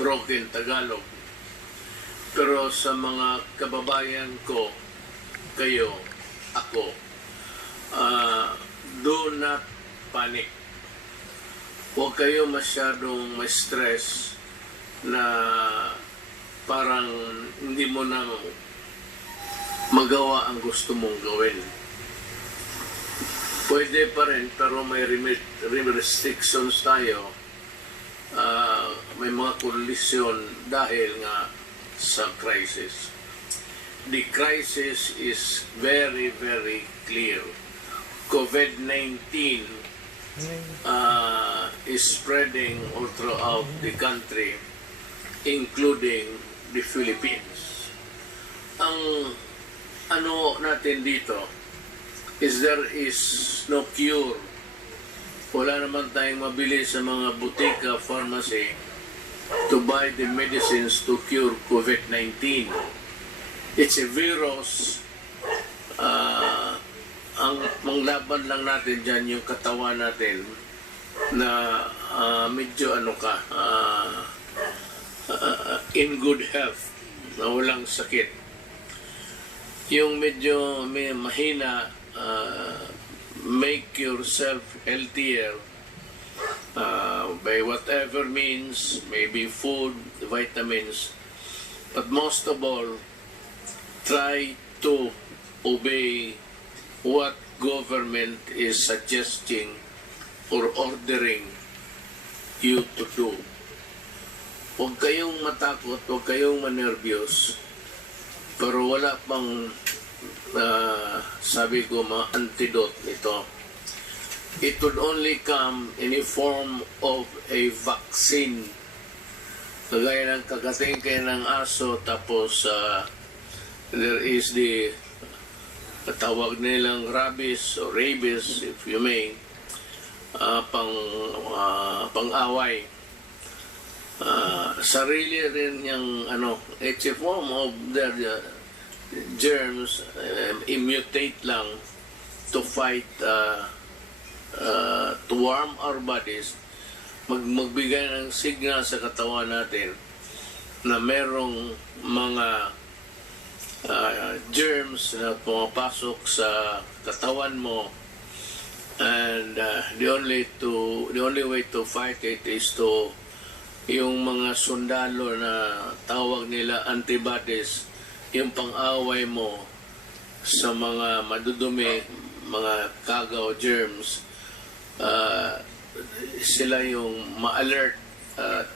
broken Tagalog. Pero sa mga kababayan ko, kayo, ako, do not panic. Huwag kayo masyadong ma-stress na parang hindi mo na magawa ang gusto mong gawin. Pwede pa rin, pero may restrictions tayo. May mga kondisyon dahil nga sa crisis. The crisis is very, very clear. COVID-19 is spreading all throughout the country, including the Philippines. Ang ano natin dito is there is no cure. Wala naman tayong mabili sa mga butika, pharmacy to buy the medicines to cure COVID-19. It's a virus. Ang manglaban lang natin dyan yung katawan natin na medyo in good health, na walang sakit. Yung medyo may mahina, make yourself healthier by whatever means, maybe food, vitamins, but most of all, try to obey what government is suggesting or ordering you to do. Huwag kayong matakot, huwag kayong manervyos, pero wala pang sabi ko mga antidote nito. It would only come in a form of a vaccine. Kagaya ng kagating kayo ng aso, tapos there is the tawag nilang rabies or rabies, if you may, pang-away. Sarili rin yung it's a form of their germs, immutate lang to fight, to warm our bodies, magbigay ng signal sa katawan natin na merong mga germs na pumapasok sa katawan mo, and the only way to fight it is to yung mga sundalo na tawag nila antibodies, yung pang-away mo sa mga madudumi, mga kagaw, germs, sila yung ma-alert at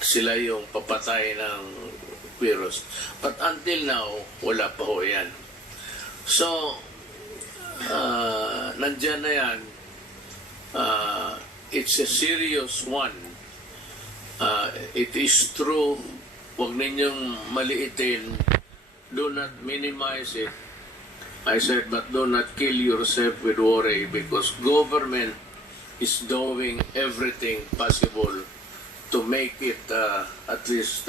sila yung papatay ng virus. But until now, wala pa ho yan. So, nandyan na yan. It's a serious one. It is true. Huwag ninyong maliitin. Do not minimize it. I said, but do not kill yourself with worry, because government is doing everything possible to make it at least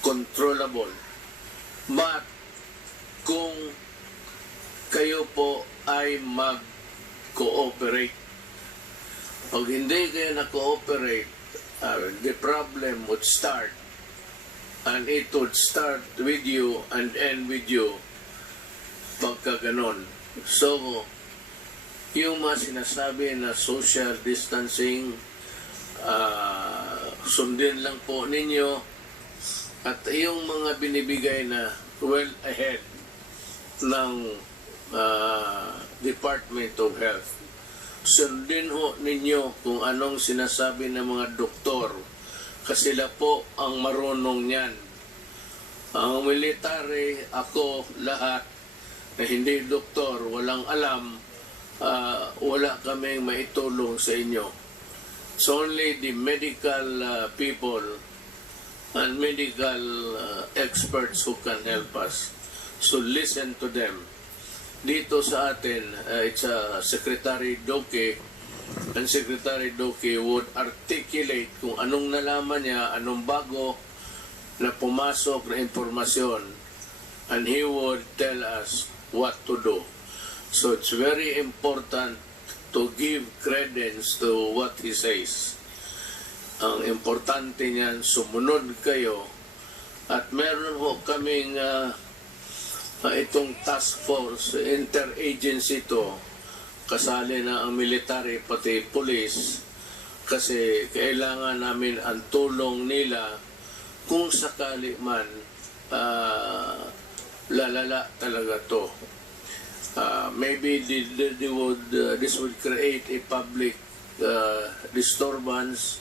controllable. But kung kayo po ay mag-cooperate, pag hindi kayo na-cooperate, the problem would start, and it would start with you and end with you pagka ganon. So, yung mga sinasabi na social distancing, sundin lang po ninyo, at yung mga binibigay na well ahead ng Department of Health, sundin ho ninyo kung anong sinasabi ng mga doktor, kasi sila po ang marunong yan. Ang military, ako, lahat na hindi doktor, walang alam, wala kaming maitulong sa inyo. It's only the medical people and medical experts who can help us. So listen to them. Dito sa atin, it's Secretary Duque, and Secretary Duque would articulate kung anong nalaman niya, anong bago na pumasok na impormasyon, and he would tell us what to do. So it's very important to give credence to what he says. Ang importante niyan, sumunod kayo. At meron ho kaming itong task force, interagency to, kasali na ang military pati police, kasi kailangan namin ang tulong nila kung sakali man lalala talaga to. Maybe this would create a public disturbance,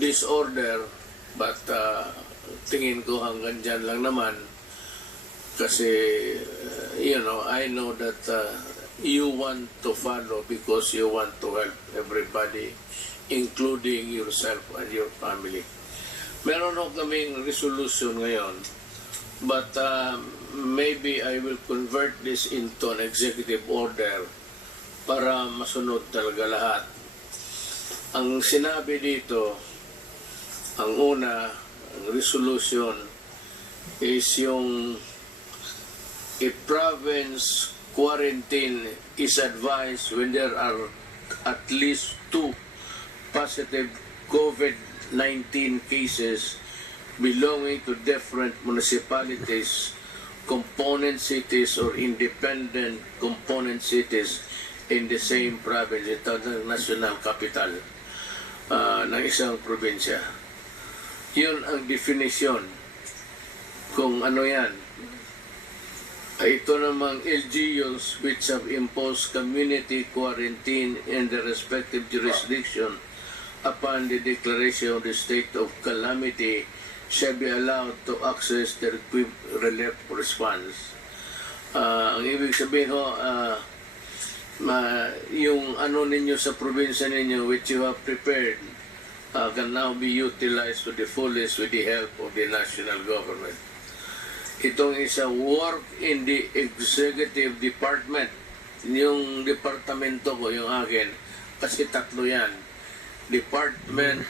disorder, but tingin ko hanggang dyan lang naman kasi I know that you want to follow because you want to help everybody, including yourself and your family. Meron ho kaming resolution ngayon, but maybe I will convert this into an executive order para masunod talaga lahat. Ang sinabi dito, ang una, ang resolution is yung a province quarantine is advised when there are at least 2 positive COVID-19 cases belonging to different municipalities, component cities, or independent component cities in the same province. Ito ang national capital ng isang probinsya. Yun ang definition kung ano yan. Ito namang LGUs which have imposed community quarantine in the respective jurisdiction upon the declaration of the state of calamity shall be allowed to access the relief response. Ang ibig sabihin ho, yung ano ninyo sa probinsya ninyo which you have prepared can now be utilized to the fullest with the help of the national government. Itong isa, work in the executive department. Yung departamento ko, yung akin, kasi tatlo yan. Department,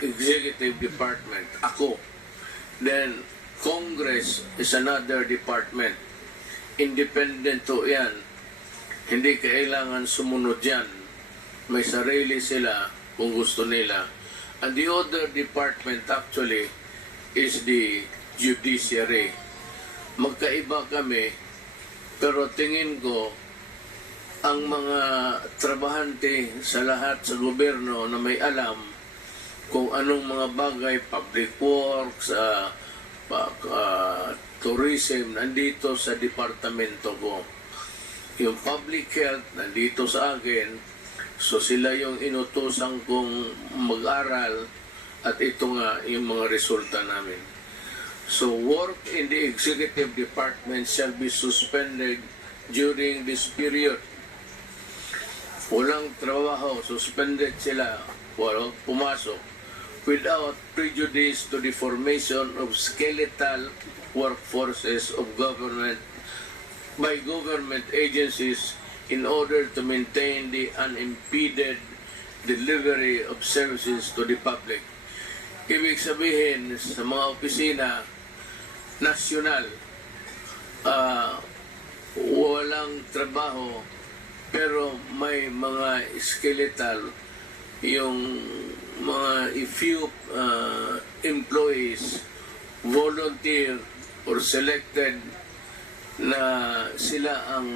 executive department, ako. Then, Congress is another department. Independent to yan. Hindi kailangan sumunod yan. May sarili sila kung gusto nila. And the other department actually is the judiciary. Magkaiba kami, pero tingin ko ang mga trabahante sa lahat sa gobyerno na may alam kung anong mga bagay, public works, tourism, nandito sa departamento ko. Yung public health, nandito sa akin. So sila yung inutusan kong mag-aral at ito nga yung mga resulta namin. So work in the executive department shall be suspended during this period. Walang trabaho, suspended sila, walang pumasok, without prejudice to the formation of skeletal workforces of government by government agencies in order to maintain the unimpeded delivery of services to the public. Ibig sabihin, sa mga opisina, nasyonal, walang trabaho, pero may mga skeletal, yung mga few employees, volunteer or selected na sila ang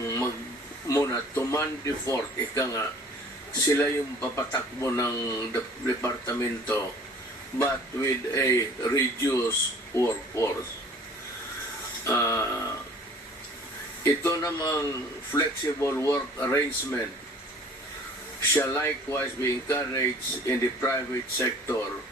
muna tuman the fort, ika nga, sila yung papatakbo ng departamento, but with a reduced workforce. Ito namang flexible work arrangement shall likewise be encouraged in the private sector.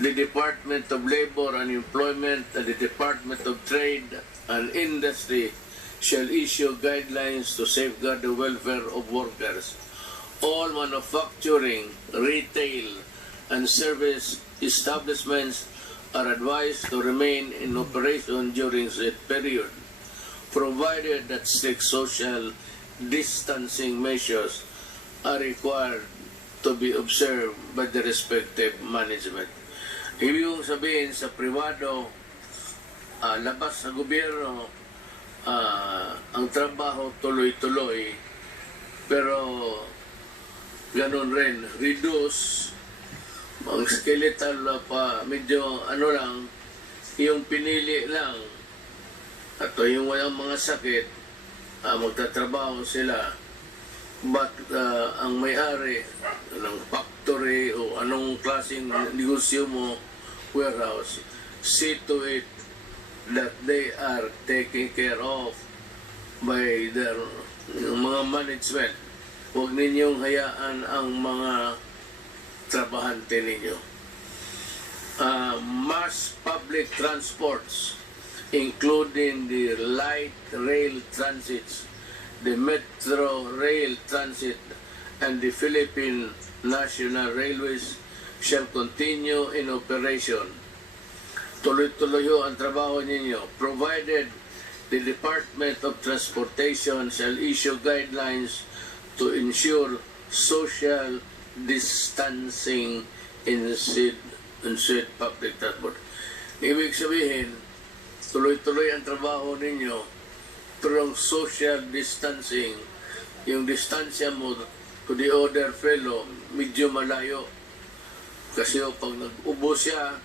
The Department of Labor and Employment and the Department of Trade and Industry shall issue guidelines to safeguard the welfare of workers. All manufacturing, retail, and service establishments are advised to remain in operation during that period, provided that strict social distancing measures are required to be observed by the respective management. Ibig sabihin sa privado, labas sa gobyerno, ang trabaho tuloy-tuloy, pero Ganon rin, reduce ang skeletal pa medyo ano lang, yung pinili lang at yung walang mga sakit, magtatrabaho sila. But ang may-ari ng factory o anong klaseng negosyo mo, warehouse, see to it that they are taken care of by their mga management. Huwag ninyong hayaan ang mga trabahante ninyo. Mass public transports, including the light rail transits, the metro rail transit, and the Philippine National Railways shall continue in operation. Tuloy-tuloy ang trabaho ninyo, provided the Department of Transportation shall issue guidelines to ensure social distancing in said public transport. Ibig sabihin, tuloy-tuloy ang trabaho ninyo, pero ang social distancing, yung distansya mo to the other fellow, medyo malayo. Kasi pag nag-ubo siya,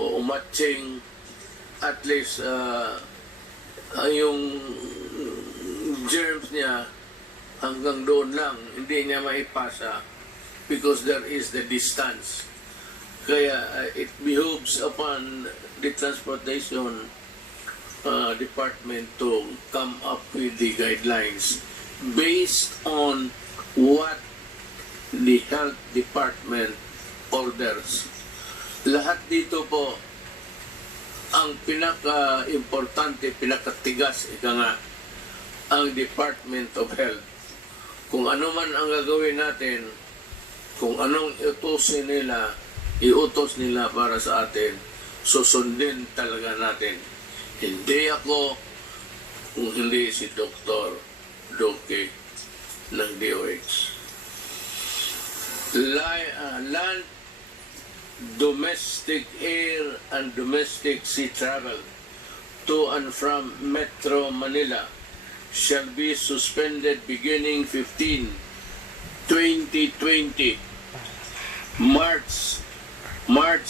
o umatching, at least yung germs niya hanggang doon lang, hindi niya maipasa because there is the distance. Kaya it behooves upon the transportation department to come up with the guidelines based on what the health department orders. Lahat dito po, ang pinaka-importante, pinakatigas, ika nga, ang Department of Health. Kung ano man ang gagawin natin, kung anong iutos nila para sa atin, susundin talaga natin. Hindi ako, kung hindi si Dr. Duque ng DOH. Land, domestic air and domestic sea travel to and from Metro Manila shall be suspended beginning 2020, March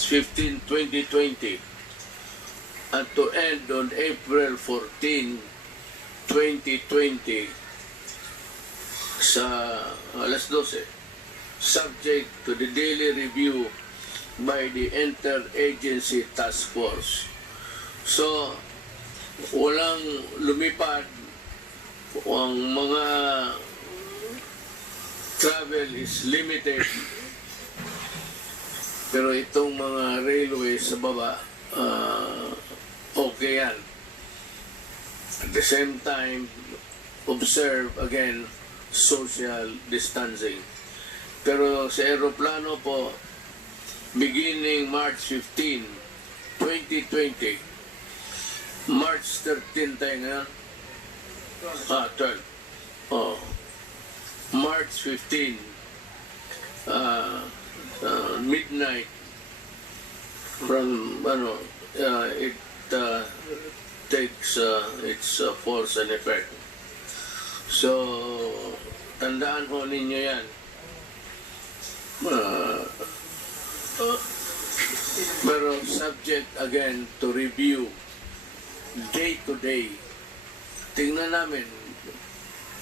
15, 2020, and to end on April 14, 2020 sa alas 12, subject to the daily review by the Interagency Task Force. So, walang lumipad, ang mga travel is limited, pero itong mga railways sa baba, okay yan. At the same time, observe again social distancing. Pero sa aeroplano po, beginning March 15, 2020, March 13 tayo ngayon? 12. Oh. March 15, midnight, from, it takes its force and effect. So, tandaan ho ninyo yan. Pero subject again to review day to day. Tingnan namin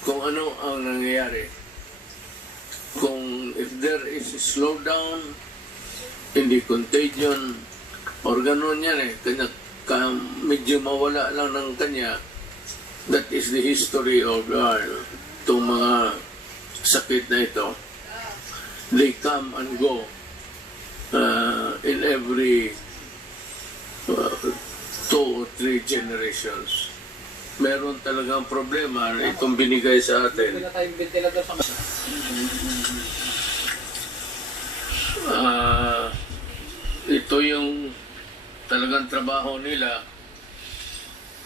kung ano ang nangyayari. Kung if there is a slowdown in the contagion or ganun yan medyo mawala lang ng kanya. That is the history of itong mga sakit na ito. They come and go in every 2 or 3 generations. Meron talagang problema itong binigay sa atin. Ito yung talagang trabaho nila.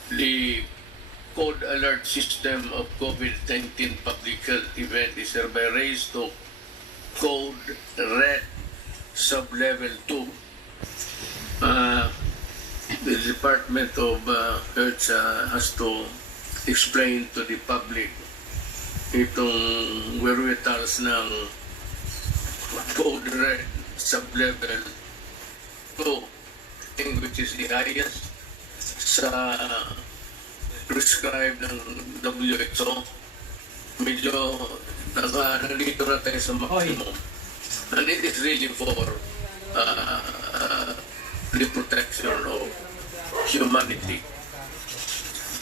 The Code Alert System of COVID-19 Public Health Event is hereby raised to Code Red Sub-Level 2. The Department of Health has to explain to the public itong wherewithals ng code red sub-level 2, which is the highest sa prescribed ng WHO. Medyo nandito na tayo sa maximum. And it is really for the protection of humanity.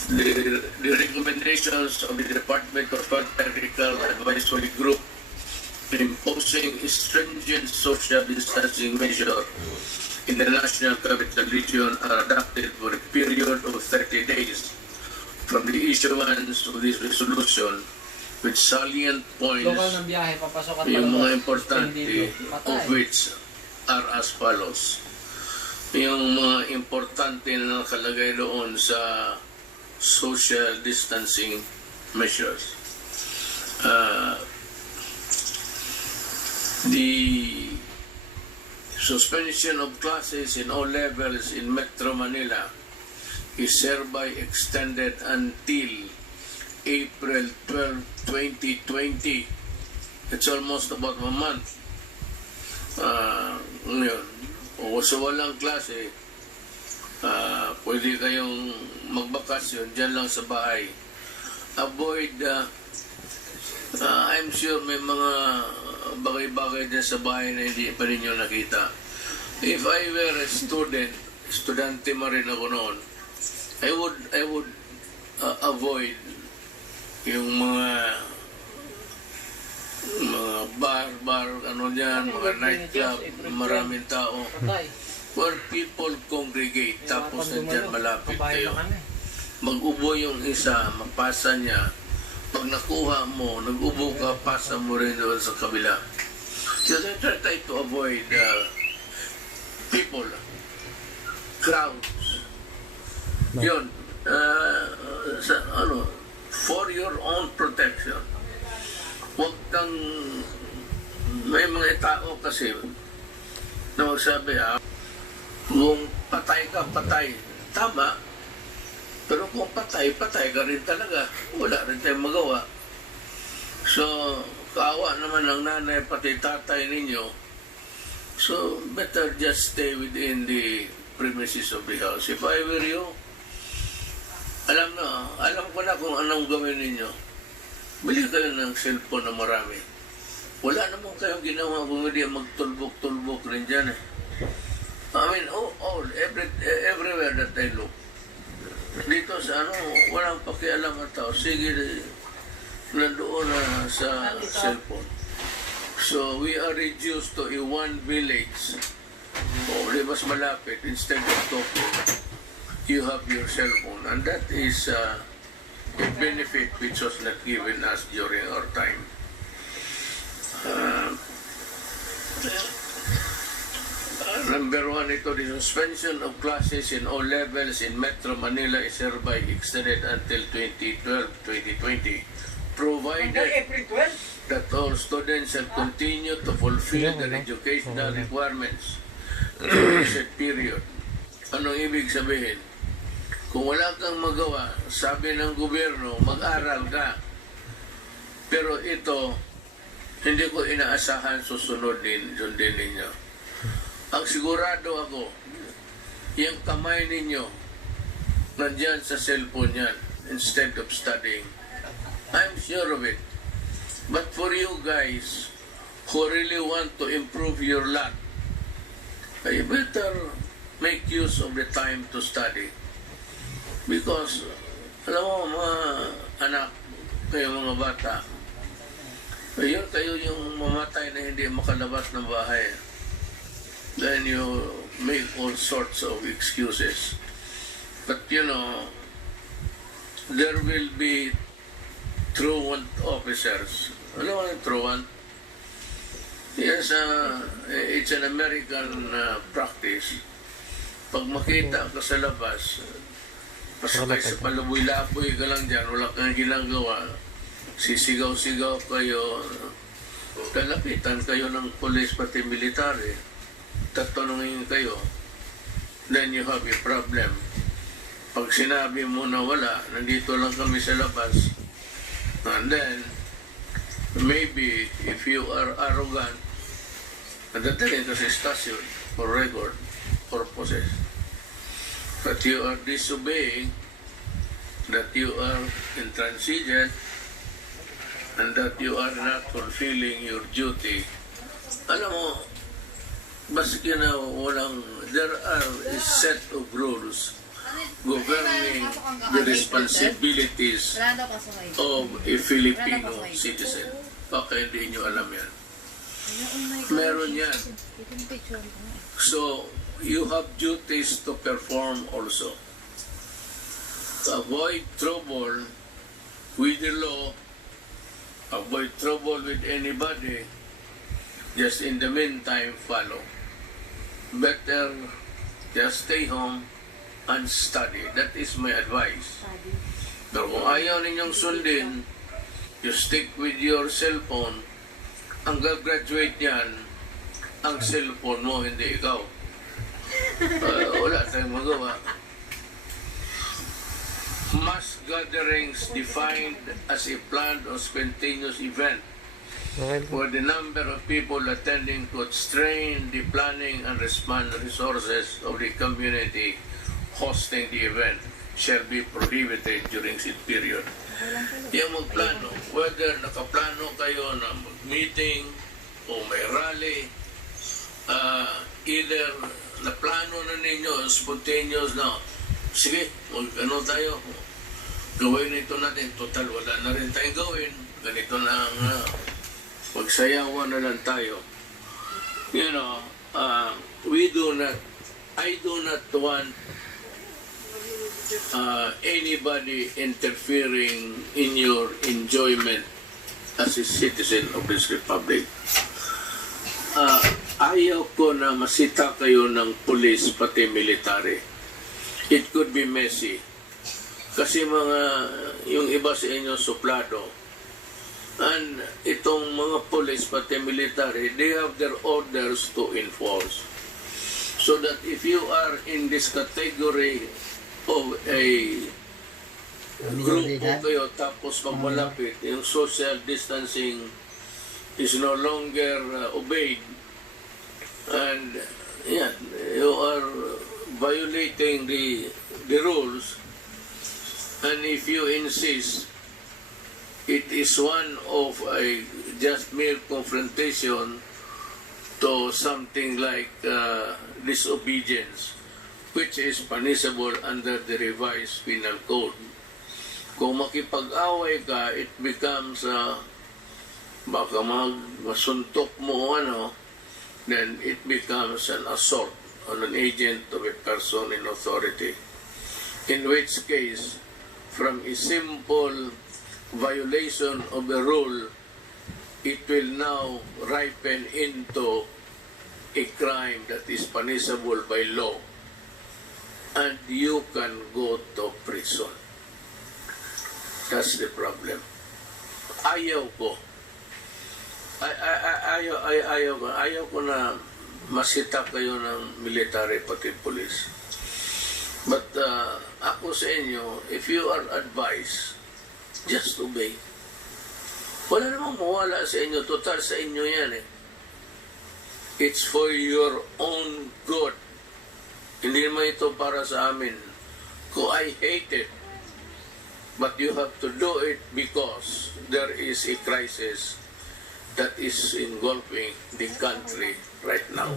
The recommendations of the Department of Health Technical Advisory Group imposing stringent social distancing measures in the National Capital Region are adopted for a period of 30 days from the issuance of this resolution, with salient points, yung mga importante of which are as follows. Yung mga importante na nakalagay doon sa social distancing measures. The suspension of classes in all levels in Metro Manila is hereby extended until April 12, 2020. It's almost about a month. Yun. O sa walang klase, pwede kayong magbakasyon dyan lang sa bahay. Avoid, I'm sure may mga bagay-bagay dyan sa bahay na hindi pa ninyo nakita. If I were a student, estudyante ma rin ako noon, I would avoid yung mga bar, ano dyan, mga nightclub, maraming tao, where people congregate, tapos nandyan malapit kayo. Mag-ubo yung isa, mapasa niya. Pag nakuha mo, nag-ubo ka, pasa mo rin doon sa kabila. So they try to avoid people, crowds. Yun, for your own protection. Huwag kang, may mga tao kasi na magsabi, kung patay ka, patay. Tama. Pero kung patay ka rin talaga. Wala rin tayong magawa. So, kaawa naman ng nanay pati tatay ninyo. So, better just stay within the premises of the house. If I were you, alam ko na kung anong gawin ninyo. Bili kayo ng cellphone na marami. Wala naman kayong ginawa kung hindi magtulbok-tulbok rin dyan eh. I mean, everywhere that I look. Dito sa walang pakialam ang tao. Sige, nandoon na sa cellphone. So, we are reduced to a one village. Di mas malapit. Instead of talking, you have your cellphone. And that is a benefit which was not given us during our time. Number one, ito, the suspension of classes in all levels in Metro Manila is hereby extended until 2012-2020, provided that all students shall continue to fulfill their educational requirements during said period. Anong ibig sabihin? Kung wala kang magawa, sabi ng gobyerno, mag-aral ka. Pero ito, hindi ko inaasahan sundin ninyo. Ang sigurado ako, yung kamay ninyo, nandyan sa cellphone yan, instead of studying. I'm sure of it. But for you guys, who really want to improve your lot, you better make use of the time to study. Because, alam mo, mga anak, kayo mga bata, kayo yung mamatay na hindi makalabas ng bahay. Then you make all sorts of excuses. But there will be truant officers. Ano ang truant? Yes, it's an American practice. Pag makita ka sa labas, pasakay sa palaboy-laboy ka lang dyan, wala kang ginagawa, sisigaw-sigaw kayo, kalapitan kayo ng police pati military, tatanungin kayo, then you have a problem. Pag sinabi mo na wala, nandito lang kami sa labas, and then maybe if you are arrogant, Nadadalhin ka sa stasyon for record purposes. But you are disobeying, that you are intransigent, and that you are not fulfilling your duty. Alam mo, baski na there are a set of rules governing the responsibilities of a Filipino citizen. Baka hindi nyo alam yan. Meron yan. So, you have duties to perform also. To avoid trouble with the law, avoid trouble with anybody, just in the meantime, follow. Better just stay home and study. That is my advice. Pero kung ayaw ninyong sundin, you stick with your cellphone. Ang gagraduate niyan, ang cellphone mo, hindi ikaw. Wala tayong magawa. Mass gatherings defined as a planned or spontaneous event where the number of people attending could strain the planning and resources of the community hosting the event shall be prohibited during said period. Yung magplano, whether nakaplano kayo na meeting o may rally, either naplano na ninyo, spontaneous na, sige, ano tayo, gawin ito natin, total wala na rin tayong gawin, ganito na ang magsayawan na lang tayo. You know, I do not want anybody interfering in your enjoyment as a citizen of this republic. Ayaw ko na masita kayo ng police pati military. It could be messy. Kasi yung iba sa inyo suplado. And itong mga police pati military, they have their orders to enforce. So that if you are in this category of a grupo kayo tapos pag malapit, yung social distancing is no longer obeyed, and yeah, you are violating the rules, and if you insist, it is one of a just mere confrontation to something like disobedience, which is punishable under the revised penal code. Kung makipag-away ka, it becomes baka masuntok mo then it becomes an assault on an agent of a person in authority. In which case, from a simple violation of a rule, it will now ripen into a crime that is punishable by law. And you can go to prison. That's the problem. Ayaw ko. Ayaw ko na masita kayo ng military pati police. But ako sa inyo, if you are advised, just obey. Wala namang mawala sa inyo. Total sa inyo yan eh. It's for your own good. Hindi naman ito para sa amin. Kung I hate it, but you have to do it because there is a crisis that is engulfing the country right now.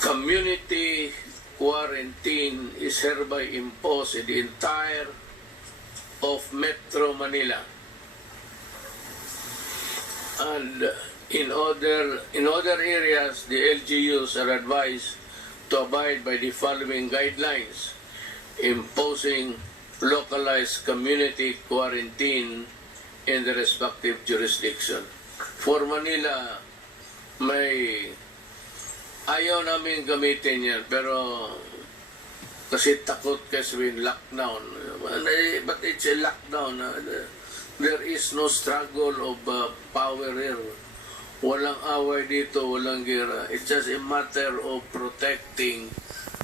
Community quarantine is hereby imposed in the entire of Metro Manila. And in other areas, the LGUs are advised to abide by the following guidelines, imposing localized community quarantine in the respective jurisdiction. For Manila, ayaw namin gamitin yan, pero kasi takot kasi with lockdown. But it's a lockdown. There is no struggle of power here. Walang away dito, walang gera. It's just a matter of protecting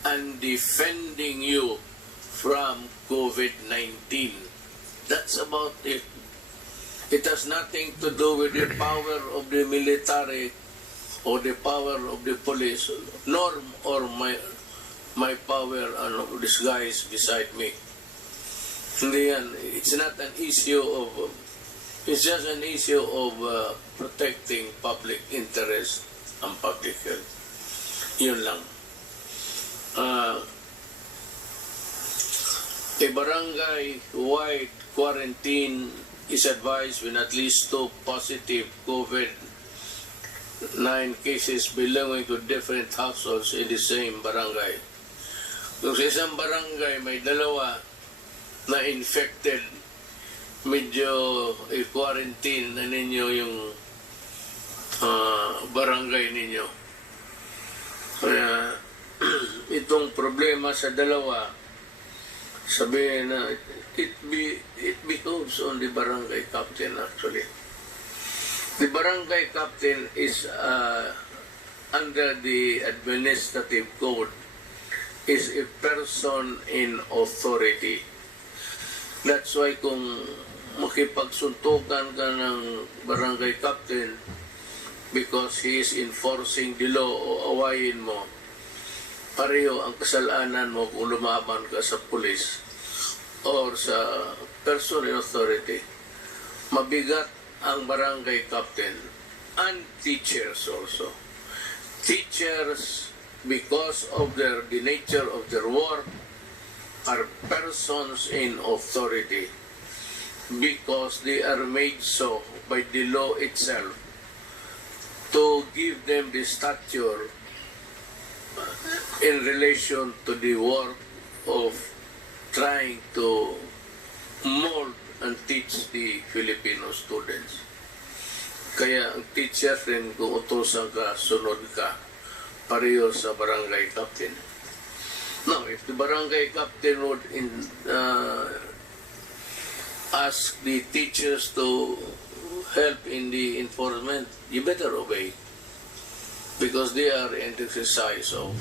and defending you from COVID-19. That's about it. It has nothing to do with the power of the military or the power of the police, nor or my power and these guys beside me. Hindi yan. It's not an issue of, it's just an issue of protecting public interest and public health. Yun lang. A barangay-wide quarantine is advised when at least 2 positive COVID-19 cases belonging to different households in the same barangay. Kung sa isang barangay may 2 na infected, medyo i-quarantine na ninyo yung barangay ninyo. Kaya itong problema sa 2, sabihin na it behoves on the barangay captain actually. The barangay captain is under the administrative code is a person in authority. That's why kung makipagsuntukan ka ng barangay captain because he is enforcing the law o awayin mo, pareho ang kasalanan mo kung lumaban ka sa police or sa person in authority. Mabigat ang barangay captain and teachers also. Teachers, because of the nature of their work, are persons in authority because they are made so by the law itself to give them the stature in relation to the work of trying to mold and teach the Filipino students. Kaya ang teacher rin, kung utosan ka, sunod ka, pareho sa barangay captain. Now, if the barangay captain would ask the teachers to help in the enforcement, you better obey. Because they are in the exercise of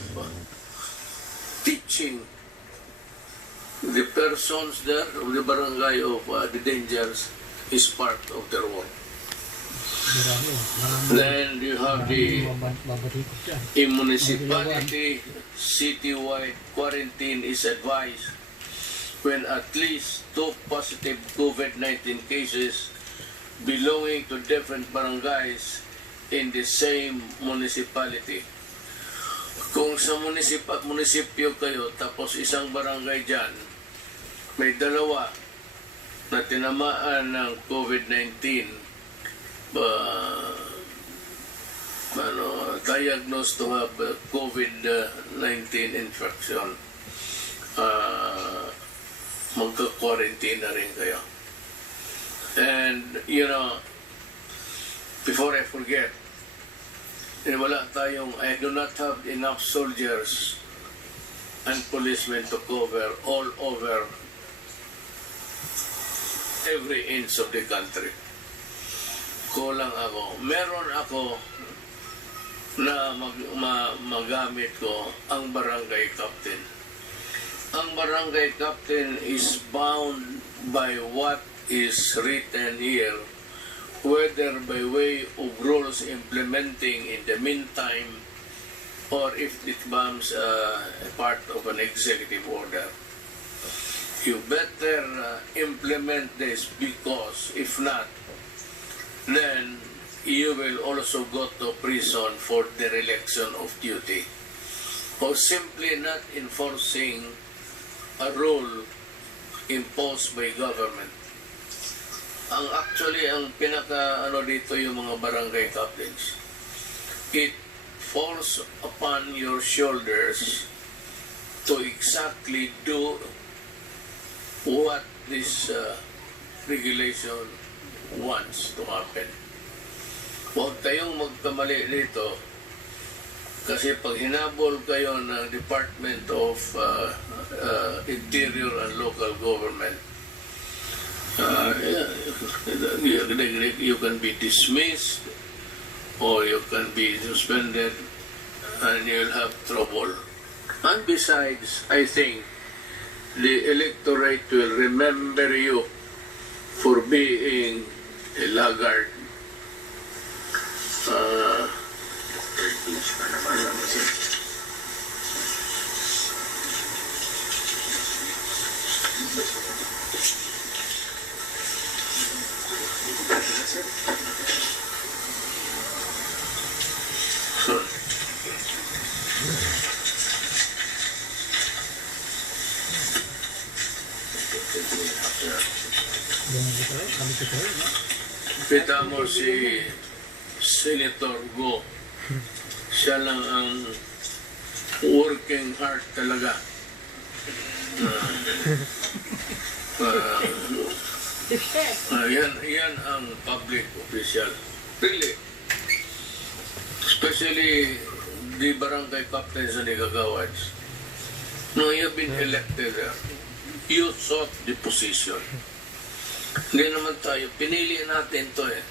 teaching the persons there of the barangay of the dangers is part of their work. Then you have the municipality, citywide quarantine is advised when at least 2 positive COVID-19 cases belonging to different barangays in the same municipality. Kung sa munisipyo kayo, tapos isang barangay dyan, may 2 na tinamaan ng COVID-19, diagnosed to have COVID-19 infection, magka-quarantine na rin kayo. And, before I forget, I do not have enough soldiers and policemen to cover all over every inch of the country. Kulang ako. Meron ako na magamit ko ang barangay captain. Ang barangay captain is bound by what is written here, whether by way of rules implementing in the meantime or if it becomes a part of an executive order. You better implement this, because if not, then you will also go to prison for dereliction of duty or simply not enforcing a rule imposed by government. Ang pinaka dito yung mga barangay captains. It falls upon your shoulders to exactly do what this regulation wants to happen. Huwag kayong magkamali dito, kasi pag hinabol kayo ng Department of Interior and Local Government, you can be dismissed or you can be suspended and you'll have trouble. And besides, I think the electorate will remember you for being laggard. Kita mo si Senator Go. Siya lang ang working hard talaga. Yan ang public official. Really. Especially the barangay captains and the gagawads. No, you've been elected there. You sought the position. Hindi naman tayo. Pinili natin to eh.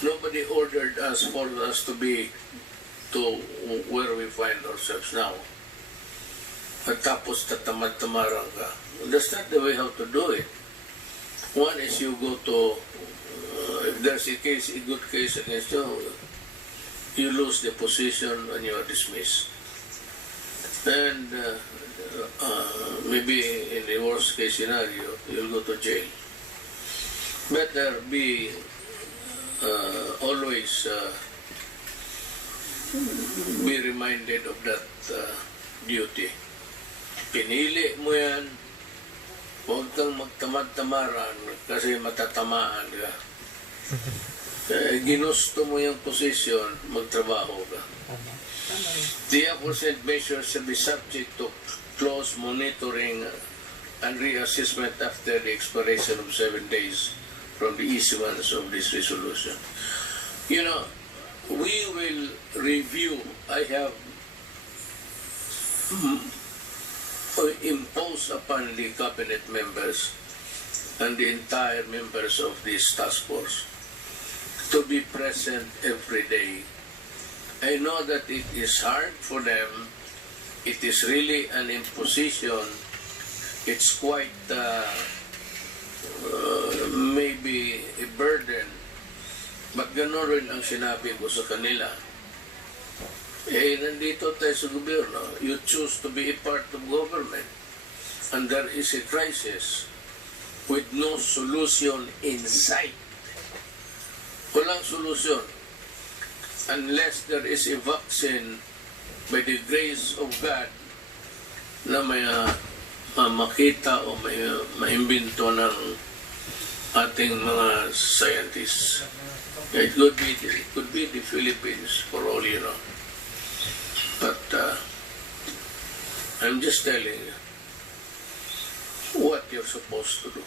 Nobody ordered us for us to be to where we find ourselves now. At tapos tatamad-tamaran ka. That's not the way how to do it. One is you go to, if there's a good case against you, you lose the position and you are dismissed. And maybe in the worst case scenario, you'll go to jail. Better be always be reminded of that duty. Pinili mo yan, huwag kang magtamad-tamaran kasi matatamaan ka. Ginusto mo yung posisyon, magtrabaho ka. The aforesaid measures shall be subject to close monitoring and reassessment after the expiration of 7 days from the issuance of this resolution. You know, we will review. I have imposed upon the cabinet members and the entire members of this task force to be present every day. I know that it is hard for them. It is really an imposition. It's quite maybe a burden. But gano'n rin ang sinabi ko sa kanila. Nandito tayo sa gobyerno. You choose to be a part of government. And there is a crisis with no solution in sight. Walang solusyon. Unless there is a vaccine by the grace of God na may makita o may maimbento ng ating mga scientists. It could be the Philippines for all you know. But I'm just telling you what you're supposed to do.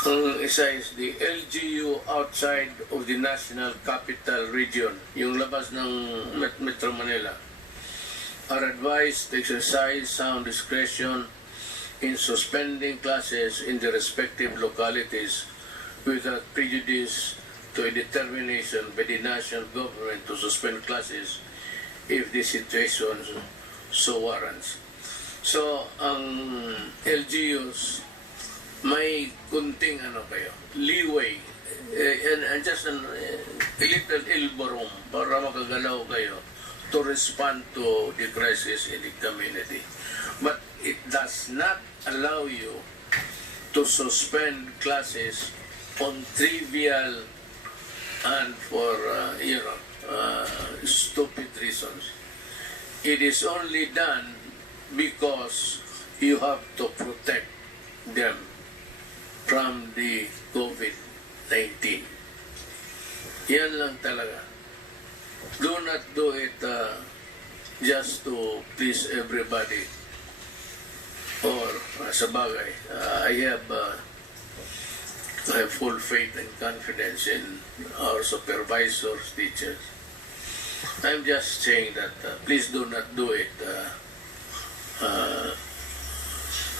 Ang isa is the LGU outside of the National Capital Region, yung labas ng Metro Manila, are advised to exercise sound discretion in suspending classes in the respective localities without prejudice to a determination by the national government to suspend classes if the situation so warrants. So, ang LGUs, may kunting leeway, and just a little elbow room para makagalaw kayo to respond to the crisis in the community. But it does not allow you to suspend classes on trivial and for, stupid reasons. It is only done because you have to protect them from the COVID-19. Yan lang talaga. Do not do it just to please everybody. Or sa bagay, I have full faith and confidence in our supervisors, teachers. I'm just saying that please do not do it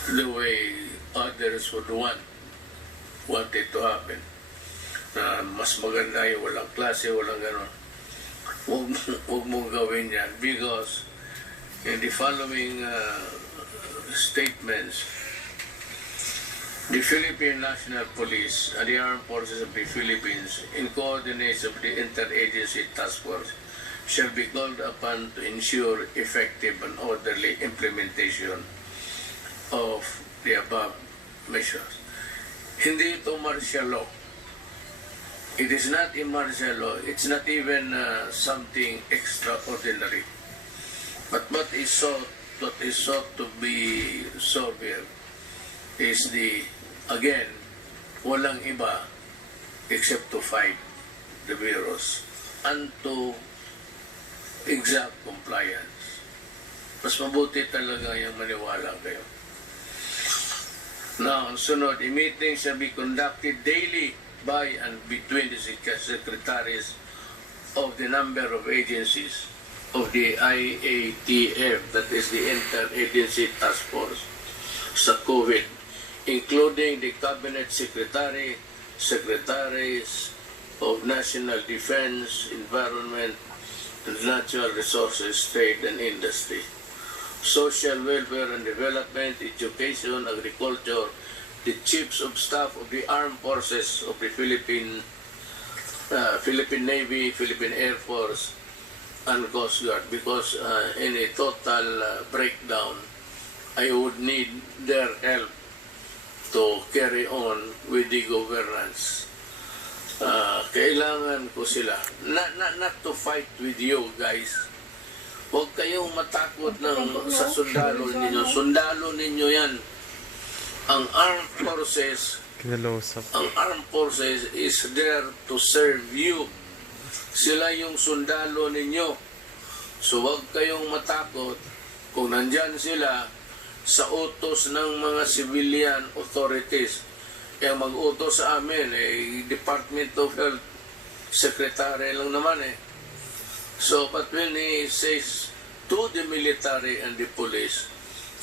the way others would want it to happen. Mas maganda yung walang klase, walang gano'n. Huwag mong gawin yan because in the following statements, The Philippine National Police and the Armed Forces of the Philippines, in coordination with the Interagency Task Force, shall be called upon to ensure effective and orderly implementation of the above measures. Hindi ito martial law. It is not a martial law. It's not even something extraordinary. But what is sought to be solved here is again, walang iba except to fight the virus and to exact compliance. Mas mabuti talaga yung maniwala kayo. Now, ang sunod, a meeting shall be conducted daily by and between the secretaries of the number of agencies of the IATF, that is the Interagency Task Force, sa COVID, including the Cabinet Secretary, Secretaries of National Defense, Environment, and Natural Resources, Trade and Industry, Social Welfare and Development, Education, Agriculture, the Chiefs of Staff of the Armed Forces of the Philippine Navy, Philippine Air Force, and Coast Guard, because in a total breakdown, I would need their help to carry on with the governance. Kailangan ko sila. Not to fight with you guys. Huwag kayong matakot sa sundalo ninyo. Sundalo ninyo yan. Ang armed forces is there to serve you. Sila yung sundalo ninyo. So huwag kayong matakot kung nandyan sila sa utos ng mga civilian authorities. Kaya mag-utos sa amin, Department of Health Secretary lang naman So, but when he says to the military and the police,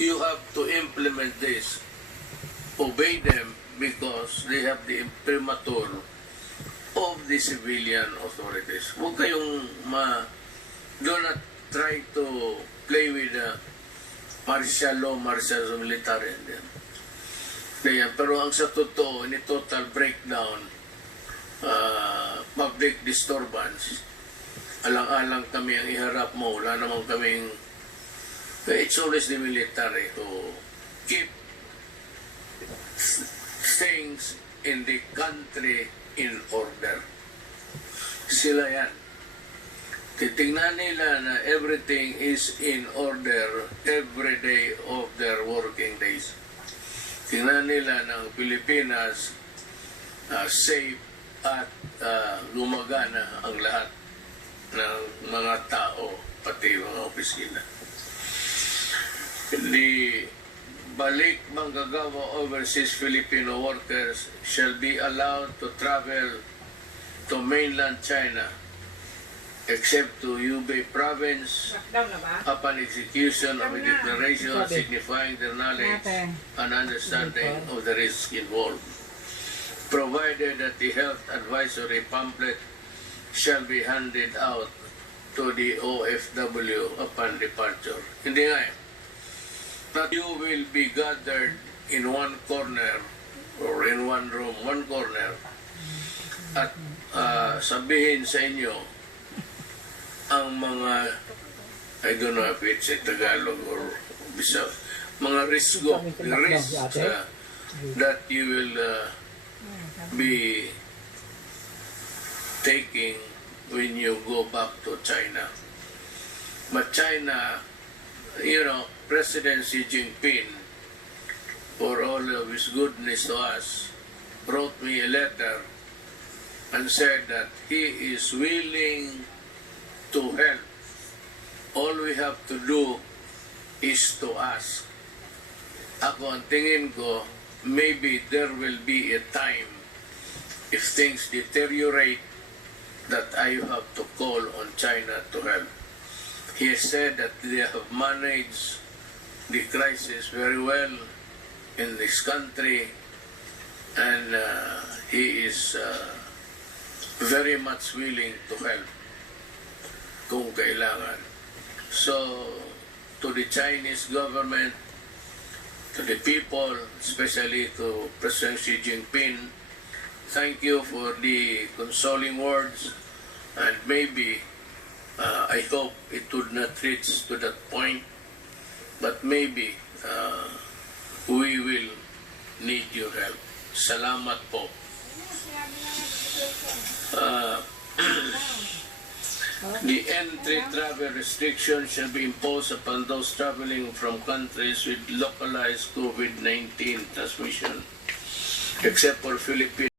you have to implement this. Obey them because they have the imprimatur of the civilian authorities. Huwag kayong do not try to play with martial law, martial military. Pero ang sa totoo, in a total breakdown, public disturbance, alang-alang kami ang iharap mo, wala namang kaming, it's always the military to keep things in the country in order. Sila yan. Titingnan nila na everything is in order every day of their working days. Tingnan nila ng Pilipinas safe at gumagana ang lahat ng mga tao, pati mga opisina. The balik manggagawa overseas Filipino workers shall be allowed to travel to mainland China except to Hubei province upon execution of a declaration signifying their knowledge and understanding of the risk involved, provided that the health advisory pamphlet shall be handed out to the OFW upon departure. Hindi nga that you will be gathered in one corner or in one room, one corner, at sabihin sa inyo ang mga, I don't know if it's a Tagalog or Bisao, mga risks that you will be taking when you go back to China. But China, President Xi Jinping, for all of his goodness to us, wrote me a letter and said that he is willing to help. All we have to do is to ask. Ako, ang tingin ko, maybe there will be a time if things deteriorate that I have to call on China to help. He said that they have managed the crisis very well in this country, and he is very much willing to help kung kailangan. So, to the Chinese government, to the people, especially to President Xi Jinping. Thank you for the consoling words, and maybe I hope it would not reach to that point, but maybe we will need your help. Salamat po. The entry travel restriction shall be imposed upon those traveling from countries with localized COVID-19 transmission, except for Philippines.